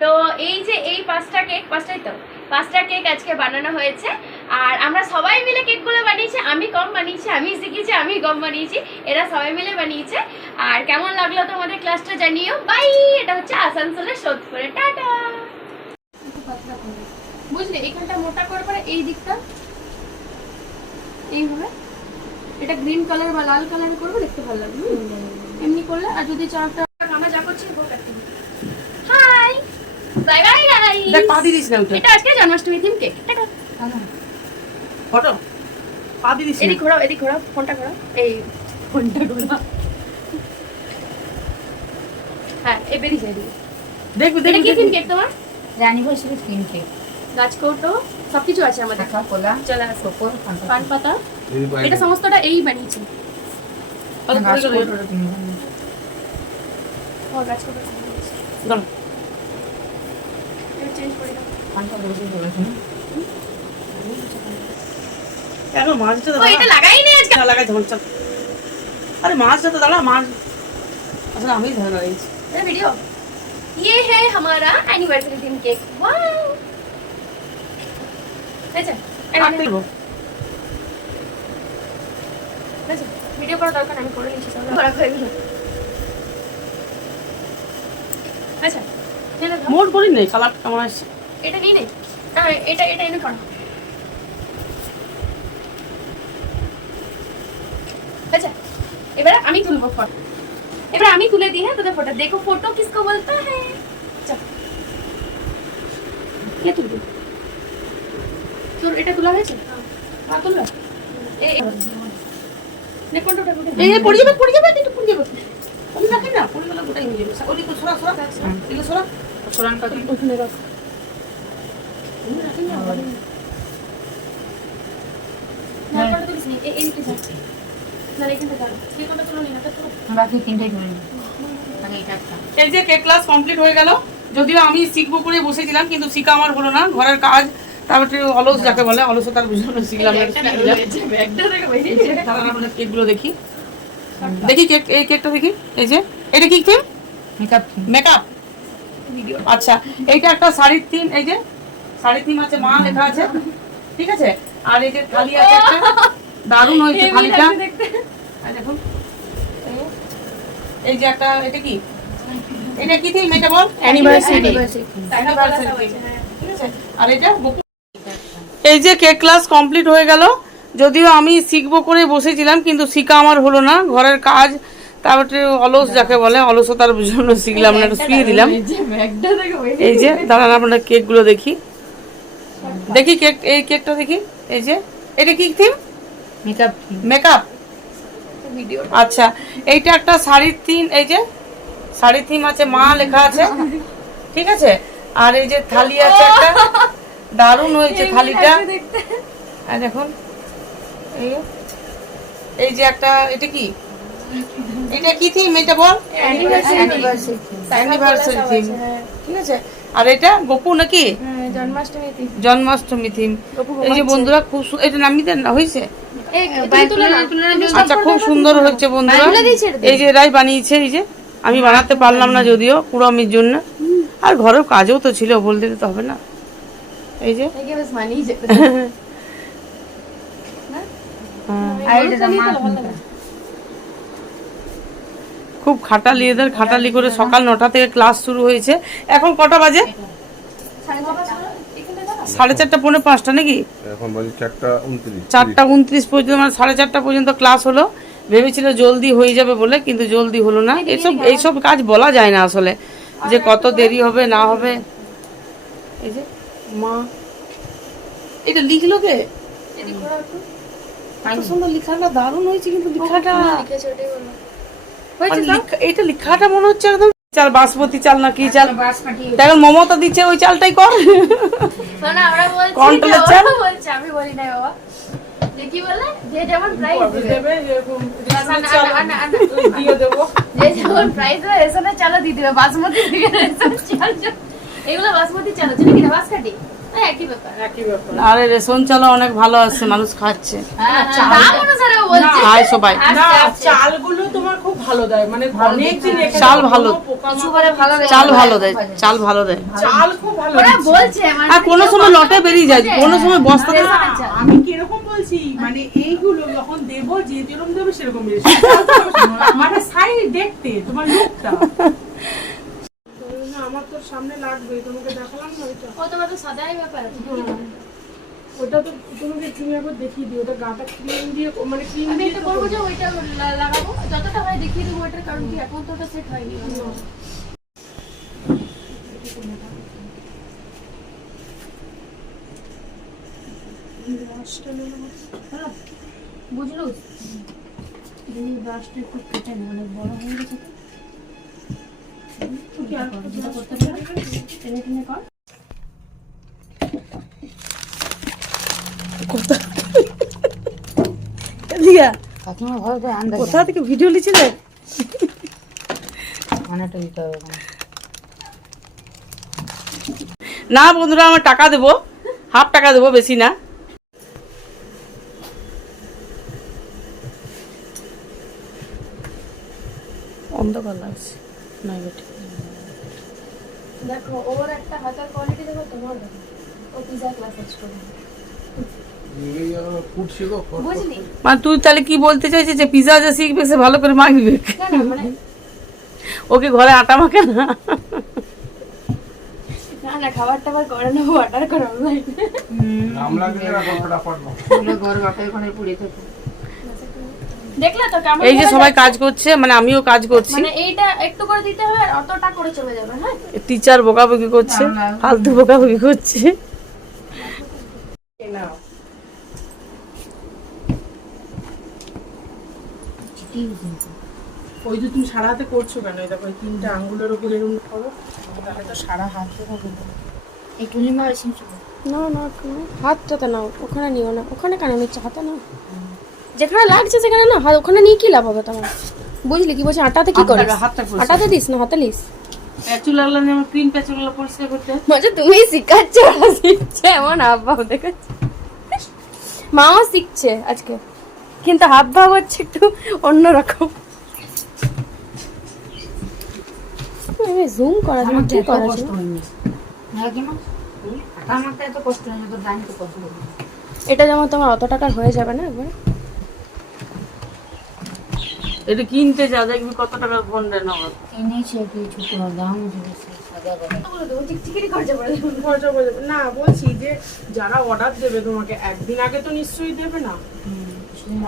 তো এই যে এই পাঁচটা কেক আজকে বানানো হয়েছে আর আমরা সবাই মিলে কেকগুলো বানিয়েছি। আমি কম বানিয়েছি, আমি শিখেছি, আমি কম বানিয়েছি, এরা সবাই মিলে বানিয়েছে। আর কেমন লাগলো তোমাদের ক্লাসটা জানিও। বাই। এটা হচ্ছে আসানসোলের সোদপুরে। টাটা। বুঝলে এইখানটা মোটা করে পরে এই দিকটা এইভাবে এটা গ্রিন কালার বা লাল কালার করবো, দেখতে ভালো লাগবে এমনি করলে। আর যদি চাটা আমরা যা করছি হাই বাই বাই গাইস। দেখ পা দিয়ে দিস না ওটা। এটা আজকে Janmashtami theme cake. Tata. Photo পা দিয়ে দিস না। এদিক ঘোরাও ফোনটা ঘোরাও। এই ফোনটা ঘোরাও। হ্যাঁ এই বেরিয়ে যায় দিকে। দেখবি এটা কি থিম কেক তোমার? Anniversary theme cake. গাছকৌটো সবকিছু আছে আমাদের। টাকা কোলা চলে আসো। পান পাতা এটা সমস্তটা এই বানিয়েছি। ও গাছকৌটো দাঁড়া চেঞ্জ করে দাও। এখন মাছটা ও এটা লাগাই নি আজকে। না লাগাই ধর চল। আরে মাছটা তো দাঁড়া মাছ। আচ্ছা আমি ধরে লাগাইছি। मेरा वीडियो ये है हमारा एनिवर्सरी थीम केक। वाओ अच्छा ভিডিও করা দরকার আমি করে নিয়েছি সব করা হয়ে গেল। আচ্ছা মোট করি নাই কালার কেমন আসছে। এটা নিয়ে নে। না এটা এনে করো। আচ্ছা এবারে আমি তুলবো ফটো। এবার আমি তুলে দিই। হ্যাঁ তোদের ফটো দেখো। फोटो किसको बोलता है? चल ये তুলবি। তোর এটা তোলা হয়েছে? হ্যাঁ তুলবা। এই নে কোনটা এই পড়ে যাবে একটু পড়ে যাবে। আমি রাখি না পড়ে গেলে গোটাই হয়ে যাবে। ওই দিকে সরা এগুলো সরা সরান কাটি ওখানে রাখ। আমি রাখি না না কোনটা তুলিস নি। এই দিকে যা। না এখানটা যা। তুই কোনটা তুলো নি না তো। বাকি তিনটাই করে নিই। আগে এটা একটা। এই যে কেক ক্লাস কমপ্লিট হয়ে গেল। যদিও আমি শিখবো করে বসেছিলাম কিন্তু শিখা আমার হলো না। ঘরের কাজ তারপরে অলস যাকে বলে অলসতার বুঝলাম শিখলাম না। ব্যাগটা দেখো বেরিয়েছে। তারপর আমরা কেকগুলো দেখি কেক এই কেকটা দেখি। এই যে এটা কি থিম? Makeup video. আচ্ছা এইটা একটা শাড়ির থিম। এই যে শাড়ির থিম আছে মা লেখা আছে। ঠিক আছে। আর এই যে থালি আছে একটা দারুণ হয়েছে থালিটা। আর দেখুন এই যে একটা এটা কি থিম এটা বল? অ্যানিভার্সারি। ঠিক আছে। আর এটা এই যে কেক ক্লাস কমপ্লিট হয়ে গেল। যদিও আমি শিখবো করে বসেছিলাম কিন্তু শিখা আমার হলো না। ঘরের কাজ তারপরে অলস যাকে বলে অলসতার জন্য শিখলাম না, শুয়ে দিলাম। এই যে দাঁড়ান আপনারা কেকগুলো দেখি কেক এই কেকটা দেখি। এই যে এটা কি থিম? মেকআপ। আচ্ছা এইটা একটা শাড়ির থিম। এই যে শাড়ির থিম আছে মা লেখা আছে। ঠিক আছে। আর এই যে থালি আছে একটা দারুণ হয়েছে থালিটা। আর দেখুন এই যে একটা এটা কি থিম এটা বল? Anniversary theme. ঠিক আছে। আর এটা গপু নাকি? জন্মাষ্টমী থিম। এই যে বন্ধুরা খুব এটা নামিয়ে দেন না হয়েছে। আচ্ছা খুব সুন্দর হচ্ছে বন্ধুরা। এই যে এরাই বানিয়েছে। এই যে আমি বানাতে পারলাম না যদিও কুড়ামির জন্য। আর ঘরের কাজও তো ছিল বলতে তো হবে না। এই যে খুব খাটালি এদের খাটালি করে সকাল 9টা থেকে ক্লাস শুরু হয়েছে। এখন কটা বাজে? 4:30 পৌনে 5টা নাকি? এখন বাজে 4:29। 4:29 পর্যন্ত মানে 4:30 পর্যন্ত ক্লাস হলো। ভেবেছিল জলদি হয়ে যাবে বলে কিন্তু জলদি হলো না। এইসব কাজ বলা যায় না আসলে যে কত দেরি হবে না হবে। এই যে মা এটা লিখলো কে? এত সুন্দর লেখাটা দারুণ হয়েছে কিন্তু লেখাটা এইটা লেখাটা মনে হচ্ছে একদম চাল বাসমতি চাল না কি চাল দেখো মমতা দিচ্ছে ওই চালটাই কর। কন্ট্রোলের চাল আমি বলি না বাবা কি বলে যে যেমন প্রাইস দেবে দিয়ে দেবো যে যেমন প্রাইস দেবে রেশনের চালও দিয়ে দেবে বাসমতি থেকে রেশন চাল। এগুলো বাসমতি চাল হচ্ছে নাকি বাসকাটি? একই ব্যাপার। আরে রেশন চালও অনেক ভালো আছে, মানুষ খাচ্ছে। দাম অনুসারে ও বলছে। খায় সবাই। না চালগুলো তোমার খুব ভালো দেয়, মানে অনেক দিন রেখে চাল দাও, ভালো। কোনো পোকা কিছু মাকড় করে ভালো লাগে। চাল ভালো দেয়, চাল ভালো দেয়। চাল খুব ভালো ওরা দিচ্ছে। বলছে মানে আর কোনো সময় লটে বেরিয়ে যায়, কোনো সময় বস্তাতে। না, আমি কিরকম বলছি, মানে এইগুলো যখন দেবো যে যেরকম দেবে সেরকম দেবে, মানে সাই দেখতে তোমার লুকটা। আমার তো সামনে লাগবে, তোমাকে দেখালাম না ওইটা। ও তোমার তো সাদাই ব্যাপার আছে। ওটা তো তোমাকে তুমি একবার দেখিয়ে দিও, ওটা গাটা ক্রিম দিয়ে, মানে ক্রিম আমি দিয়ে এটা করবো যে ওইটা লাগাবো, যতটা হয় দেখিয়ে দেবো ওইটার, কারণ কি এখন তো ওটা সেট হয়নি। বুঝলো? এই ব্রাশটা একটু কেটে নে, অনেক বড় হয়ে গেছে তো। যেটা করতে পারবে টেনে টেনে কর। কাকিমা ঘরে তো আন্দাজ কোথা থেকে ভিডিও লিছিলে? অনেকটা দিতে হবে এখন। না বন্ধুরা, আমার টাকা দেবো, হাফ টাকা দেবো, বেশি না। অন্ধকার লাগছে না বেটি। দেখো ওর একটা হাতের কোয়ালিটি দেখো, তোমার দেখো। ও পিজা ক্লাস করে বুঝলি? মানে তুই তাহলে কি বলতে চাইছিস যে পিজা যে শিখবে সে ভালো করে মাখবে? না না মানে ওকে ঘরে আটা মাখে না? না না, খাবার টাবার করে নেবো, অর্ডার করে অনলাইন। নাম লাগলে না ফটাফট না। পুরো ঘর বাপের ঘরে পড়ে থাকে। দেখলে তো কেমন এই যে হয়ে সবাই যাচ্ছে? কাজ করছে, মানে আমিও কাজ করছি। মানে এইটা একটু করে দিতে হবে আর অতটা করে চলে যাবে। হ্যাঁ টিচার বকাবকি করছে, ফালতু বকাবকি করছে। ওই যে তুমি সারা হাতে করছো কেন? এই দেখো এই তিনটা আঙ্গুলের উপর এরকম করো, তাহলে তো সারা হাতে হবে। এই টুলি মারছি না না, হাতটাতে নাও, ওখানে নিও না। ওখানে কেন নিচ্ছ? হাতে নাও, যেখানে লাগছে সেখানে না। হাত ওখানে নিয়ে কি লাভ হবে তোমার? বুঝলি কি বলছি? আটাতে কি করিস? হাতটা পরিষ্কার। আটাতে দিস না, হাতে লিস। প্যাচু লাগলো না, আমার ক্রিম প্যাচুগুলো পরিষ্কার করতে। মানে তুমি শিখাচ্ছ, ওরা শিখছে, এমন হাব ভাব দেখাচ্ছে। মাও শিখছে আজকে, কিন্তু হাব ভাব হচ্ছে একটু অন্যরকম। জুম করা তুমি কি করা কষ্ট হয়নি না কাকিমা, আটা মাখতে এত কষ্ট হয়নি তো, ডাইন তো কষ্ট হবে। এটা যেমন তোমার অত টাকার হয়ে যাবে না একবার। এটা কিনতে যা দেখবি কত টাকা ফোনটা নেওয়া। এনেছি আর কি, ছোট দাম বেশি, সাদা করে। খরচা করে দেবে না, বলছি যে যারা অর্ডার দেবে তোমাকে একদিন আগে তো নিশ্চয়ই দেবে না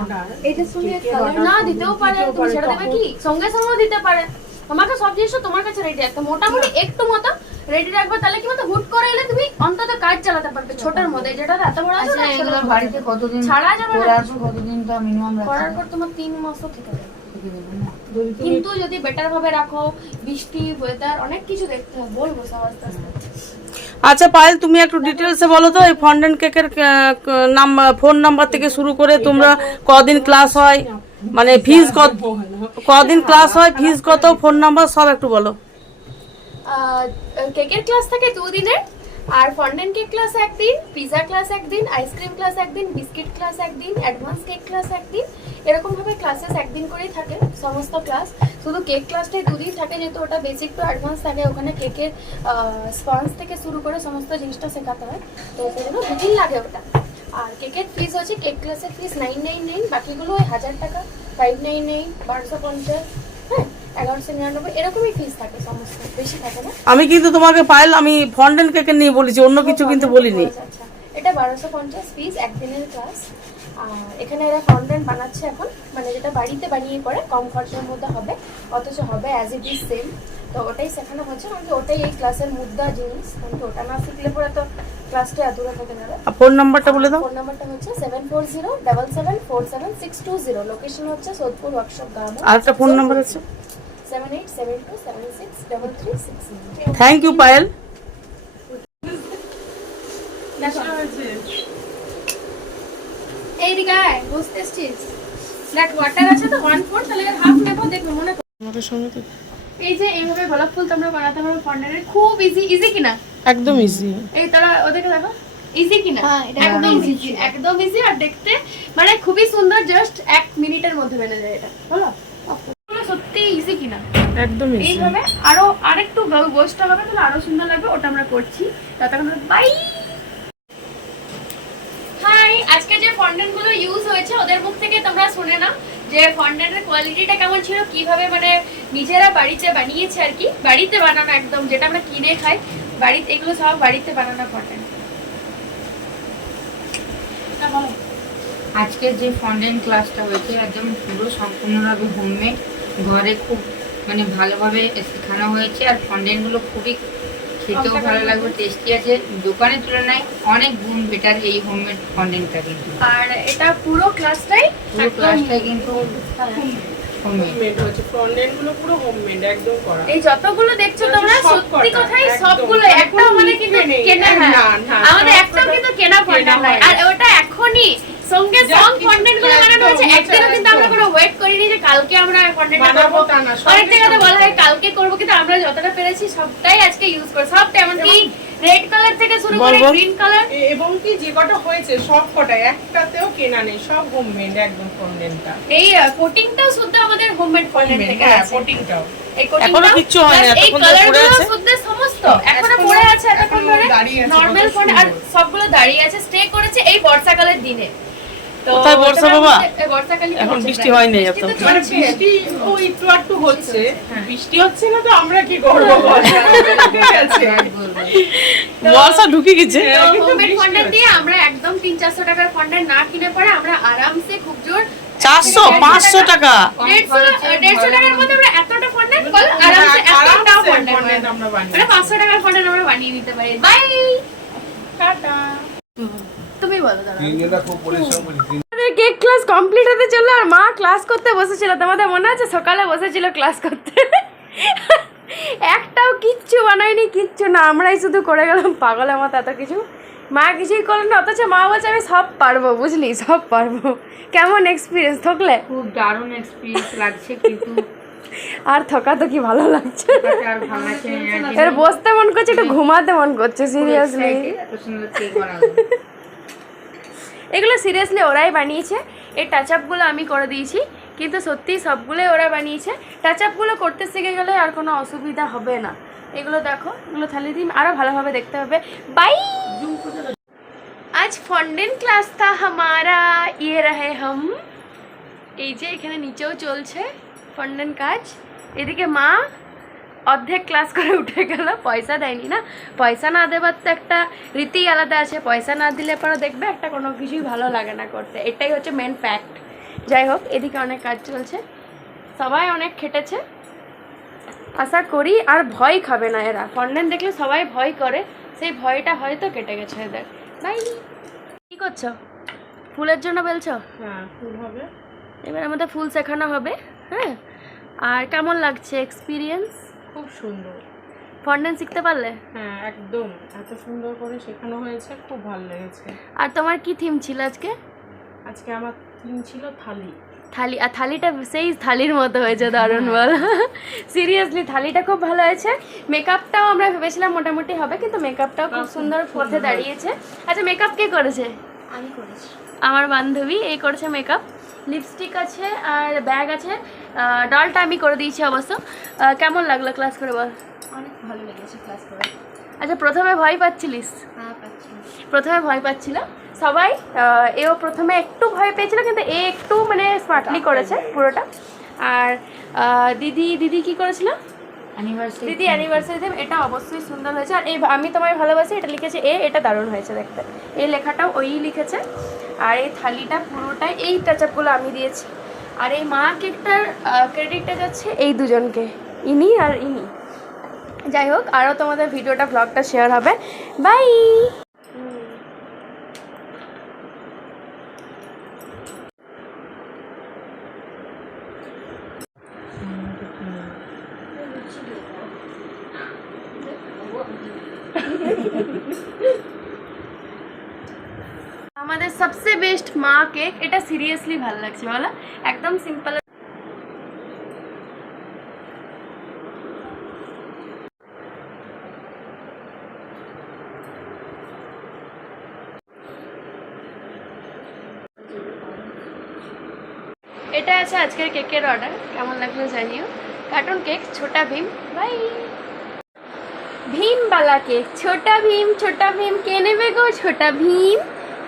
অর্ডার। এটা সঙ্গে কালার না দিতেও পারে, তুমি সেটা দেবে কি সঙ্গে সঙ্গে দিতে পারে। তোমাকে সব জিনিস তোমার কাছে রেডি রাখতে, মোটামুটি একটু মতো রেডি রাখবে, তাহলে কি মতো হুট করে এলে তুমি অন্তত কাজ চালাতে পারবে ছোটর মধ্যে। যেটা এত বড় আছে আচ্ছা না, এগুলো বাড়িতে কতদিন ছাড়া যাবে না। করার পর কতদিন তো মিনিমাম করার রাখতে পর তোমার 3 মাসও থেকে যাবে। যদি তুমি কিন্তু যদি বেটার ভাবে রাখো, বৃষ্টি ওয়েদার অনেক কিছু দেখতে হবে, বলবো সব আস্তে আস্তে। আচ্ছা পায়েল, তুমি একটু ডিটেলসে বলো তো এই ফন্ডেন্ট কেকের ফোন নাম্বার থেকে শুরু করে তোমরা কদিন ক্লাস হয়, মানে ফিজ কদিন ক্লাস হয়, ফিজ কত, ফোন নাম্বার সব একটু বলো। কেকের ক্লাস থাকে 2 দিনের, আর ফন্ডেন্ট কেক ক্লাস একদিন, পিজা ক্লাস একদিন, আইসক্রিম ক্লাস একদিন, বিস্কিট ক্লাস একদিন, অ্যাডভান্স কেক ক্লাস একদিন। এরকম ভাবে ক্লাসেস একদিন করেই থাকে সমস্ত ক্লাস। শুধু কেক ক্লাসটাই 2 দিন থাকে, যেহেতু ওটা বেসিক টু অ্যাডভান্স থাকে। ওখানে কেকের স্পঞ্জ থেকে শুরু করে সমস্ত জিনিসটা শেখাতে হয়, তো সেই জন্য 2 দিন লাগে ওটা। আর কেকের ফিস হচ্ছে, কেক ক্লাসের ফিস 999, বাকিগুলো ওই 1000 টাকা, 599, 1250, হ্যাঁ 1199, এরকমই ফিস থাকে সমস্ত, বেশি থাকে না। আমি কিন্তু তোমাকে পায়েল, আমি ফন্ডেন্ট কেকের নিয়ে বলেছি, অন্য কিছু কিন্তু বলিনি। আচ্ছা, এটা 1250 পিস একদিনের ক্লাস। আর এখানে এরা ফন্ডেন্ট বানাচ্ছে এখন, মানে যেটা বাড়িতে বানিয়ে করে কম খরচের মধ্যে হবে, অথচ হবে অ্যাজ ইট ইজ সেম। তো ওটাই শেখানো হচ্ছে, কারণ কি ওটাই এই ক্লাসের মুদ্রা জিনিস। কারণ কি ওটা না শিখলে পরে তো ক্লাসটা আধুরা থেকে যাবে। ফোন নাম্বারটা বলে দাও। ফোন নাম্বারটা হচ্ছে 7407747620। লোকেশন হচ্ছে সোদপুর ওয়ার্কশপ গ্রাম। আর একটা ফোন নাম্বার আছে। 7872763366। Thank you Payel. এইদিকে আয়, বুঝতে এসছিস? দেখ ওয়াটার আছে তো 1/4, তাহলে হাফ নেবো, দেখবে মনে কর। এই যে এইভাবে গোলাপ ফুল তোমরা বানাতে পারো ফন্ডেন্টের, খুব ইজি। ইজি কিনা? একদম ইজি। এই তারা ওদেরকে দেখো ইজি কিনা, একদম ইজি, একদম ইজি। আর দেখতে মানে খুবই সুন্দর, জাস্ট 1 মিনিটের মধ্যে বেনে যায় এটা। বলো সত্যি ইজি কিনা? একদম ইজি। এইভাবে আরো আরেকটু বসতে হবে, তাহলে আরো সুন্দর লাগবে। ওটা আমরা করছি ততক্ষণ। বাই। হাই, আজকে যে ফন্ডেন্ট গুলো ইউজ হয়েছে ওদের মুখ থেকে তোমরা শুনে নাও যে ফন্ডেন্টের কোয়ালিটিটা কেমন ছিল, কিভাবে মানে নিজেরা বাড়িতে বানিয়েছে আর কি, বাড়িতে বানানো একদম, যেটা আমরা কিনে খাই বাড়িতে, এগুলো সব বাড়িতে বানানো ফন্ডেন্ট। আজকে যে ফন্ডেন্ট ক্লাসটা হয়েছে একদম পুরো সম্পূর্ণভাবে হোমমেড, ঘরে খুব মানে ভালোভাবে শেখানো হয়েছে। আর ফন্ডেন্টগুলো খুবই খেতেও ভালো লাগবে, টেস্টি আছে, দোকানের তুলনায় অনেক গুণ বেটার এই হোমমেড ফন্ডেন্টটা। কিন্তু আর এটা পুরো ক্লাসটাই কিন্তু হোমমেড হয়েছে, ফন্ডেন্ট গুলো পুরো হোমমেড একদম করা। এই যতগুলো দেখছো তোমরা সত্যি কথাই সবগুলো একটা মানে কিন্তু কেনা, আমাদের একটাও কিন্তু কেনা ফন্ডেন্ট নাই। আর ওটা এখনই সঙ্গে সঙ্গ ফন্ডেন্ট গুলো বানানো হয়েছে, একদিনও কিন্তু আমরা কোনো ওয়েট করিনি যে কালকে আমরা ফন্ডেন্টটা করব। অনেক জায়গাতে বলা হয় কালকে করব, কিন্তু আমরা যতটা পেরেছি সবটাই আজকে ইউজ করে, সবটা এমনকি রেড কালার থেকে শুরু করে গ্রিন কালার, এবং কি যে কটা হয়েছে সব কটা একটাতেও কেনা নেই, সব হোমমেড একদম ফন্ডেন্টটা। এই কোটিংটাও শুদ্ধ আমাদের হোমমেড ফন্ডেন্ট থেকে হ্যাঁ, আছে। কোটিংটাও এই কোটিংটা এখনো কিচ্ছু হয়নি, এই এতক্ষণ ধরে পড়ে কালারগুলো আছে। শুদ্ধ সমস্ত এখনো পড়ে আছে, এতক্ষণ ধরে দাঁড়িয়ে আছে, নরমাল কত ফন্ডেন্ট। আর সুন্দর। সবগুলো দাঁড়িয়ে আছে, স্টে করেছে এই বর্ষাকালের দিনে। তো কোথায় বর্ষা ওটার বাবা? মধ্যে- বর্ষাকালই এখন চলছে বৃষ্টি প্রায়। হয়নি এত। বৃষ্টি তো মানে চলছে। বৃষ্টি ও একটু একটু হচ্ছে, বৃষ্টি হচ্ছে না তো আমরা কি করবো বল? ঠিক আছে। বর্ষা ঢুকে গেছে। তো কিন্তু হোমমেড বৃষ্টি ফন্ডেন্ট হচ্ছে। দিয়ে আমরা একদম 300-400 টাকার ফন্ডেন্ট না কিনে পরে আমরা আরামসে খুব জোর 400-500 টাকা। 150 টাকার মধ্যে আমরা এতটা ফন্ডেন্ট বল আরামসে এতটাও ফন্ডেন্ট ফন্ডেন্ট আমরা বানিয়ে মানে 500 টাকার ফন্ডেন্ট আমরা বানিয়ে নিতে পারি। Bye, tata. তুমি বলো দাদা। তিনজনটা খুব পরিশ্রম করি। কেক ক্লাস কমপ্লিট হতে চললো আর মা ক্লাস করতে বসেছিল। তোমাদের মনে আছে সকালে বসেছিল ক্লাস করতে, একটাও কিচ্ছু বানায়নি, কিচ্ছু না, আমরাই শুধু করে গেলাম পাগলের মতো এত কিছু। মা কিছুই করলেন না, অথচ মা বলছে আমি সব পারবো, বুঝলি সব পারবো। কেমন এক্সপিরিয়েন্স থকলে? খুব দারুণ এক্সপিরিয়েন্স লাগছে, কিন্তু আর থকা তো কি ভালো লাগছে, আর ভালো লাগছে না। এর বসতে মন করছে, একটু ঘুমাতে মন করছে সিরিয়াসলি। এত সুন্দর কেক বানাবো। এগুলো সিরিয়াসলি ওরাই বানিয়েছে। এই টাচ আপগুলো আমি করে দিয়েছি, কিন্তু সত্যি সবগুলোই ওরা বানিয়েছে। টাচ আপগুলো করতে শিখে গেলে আর কোনো অসুবিধা হবে না। এগুলো দেখো, এগুলো থালি দিন আরও ভালোভাবে দেখতে হবে। বাই। आज ফন্ডেন্ট ক্লাস था हमारा, ये रहे हम। এই যে এখানে নিচেও চলছে ফন্ডেন্ট কাজ। এদিকে মা অর্ধেক ক্লাস করে উঠে গেল, পয়সা দেয়নি না। পয়সা না দেবার তো একটা রীতি আলাদা আছে, পয়সা না দিলে পরে দেখবে একটা কোনো কিছুই ভালো লাগে না করতে, এটাই হচ্ছে মেন ফ্যাক্ট। যাই হোক, এদিকে অনেক কাজ চলছে, সবাই অনেক খেটেছে। আশা করি আর ভয় খাবে না এরা, ফন্ডেন্ট দেখলে সবাই ভয় করে, সেই ভয়টা হয়তো কেটে গেছে এদের। বাই। কী করছো? ফুলের জন্য বেলছো? হ্যাঁ, ফুল হবে। এবার আমাদের ফুল শেখানো হবে। হ্যাঁ, আর কেমন লাগছে এক্সপিরিয়েন্স? খুব সুন্দর। ফন্ডেন্ট শিখতে পারলে? হ্যাঁ, একদম এত সুন্দর করে শেখানো হয়েছে, খুব ভালো লেগেছে। আর তোমার কি থিম ছিল আজকে? আজকে আমার থিম ছিল থালি। থালি, আর থালিটা সেই থালির মতো হয়েছে, দারুণ বল। সিরিয়াসলি থালিটা খুব ভালো হয়েছে। মেকআপটাও আমরা ভেবেছিলাম মোটামুটি হবে, কিন্তু মেকআপটাও খুব সুন্দর পথে দাঁড়িয়েছে। আচ্ছা, মেকআপ কে করেছে? আমি করেছি। আমার বান্ধবী এই করেছে মেকআপ। লিপস্টিক আছে আর ব্যাগ আছে, ডলটা আমি করে দিয়েছি অবশ্য। কেমন লাগলো ক্লাস করে বল? অনেক ভালো লেগেছে ক্লাস করে। আচ্ছা, প্রথমে ভয় পাচ্ছিলিস? হ্যাঁ, পাচ্ছি। প্রথমে ভয় পাচ্ছিল সবাই, এও প্রথমে একটু ভয় পেয়েছিল, কিন্তু এ একটু মানে স্মার্টলি করেছে পুরোটা। আর দিদি কি করেছিল? অ্যানিভার্সারি। দিদি অ্যানিভার্সারি থিম, এটা অবশ্যই সুন্দর হয়েছে। আর এই আমি তোমায় ভালোবাসি এটা লিখেছে এ, এটা দারুণ হয়েছে দেখতে। এই লেখাটাও ওই লিখেছে। আর এই থালিটা পুরোটাই এই টাচআপগুলো আমি দিয়েছি। আর এই মা কেকটার ক্রেডিটটা যাচ্ছে এই দুজনকে, ইনি আর ইনি। যাই হোক, আরও তোমাদের ভিডিওটা ব্লগটা শেয়ার হবে। বাই। আমাদের সবচেয়ে বেস্ট মা কেক, এটা সিরিয়াসলি ভালো লাগছে বলো, একদম সিম্পল। এটা আছে আজকের কেকের অর্ডার, কেমন লাগলো জানিও। Cartoon cake Chhota Bheem, by. ভীমবালা cake, Chhota Bheem কে নেবে গো ছোটা ভীম।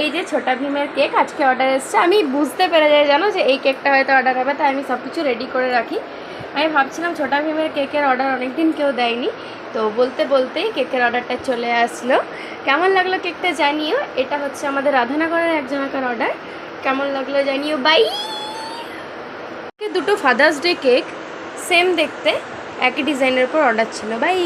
এই যে ছোটা ভীমের কেক আজকে অর্ডার এসছে। আমি বুঝতে পেরে যাই জানো যে এই কেকটা হয়তো অর্ডার হবে, তাই আমি সব কিছু রেডি করে রাখি। আমি ভাবছিলাম ছোটা ভীমের কেকের অর্ডার অনেকদিন কেউ দেয়নি, তো বলতে বলতেই কেকের অর্ডারটা চলে আসলো। কেমন লাগলো কেকটা জানিও। এটা হচ্ছে আমাদের রাধানগরের একজনকার অর্ডার, কেমন লাগলো জানিও, বাই। দুটো ফাদার্স ডে কেক সেম দেখতে, একই ডিজাইনের উপর অর্ডার ছিল, বাই।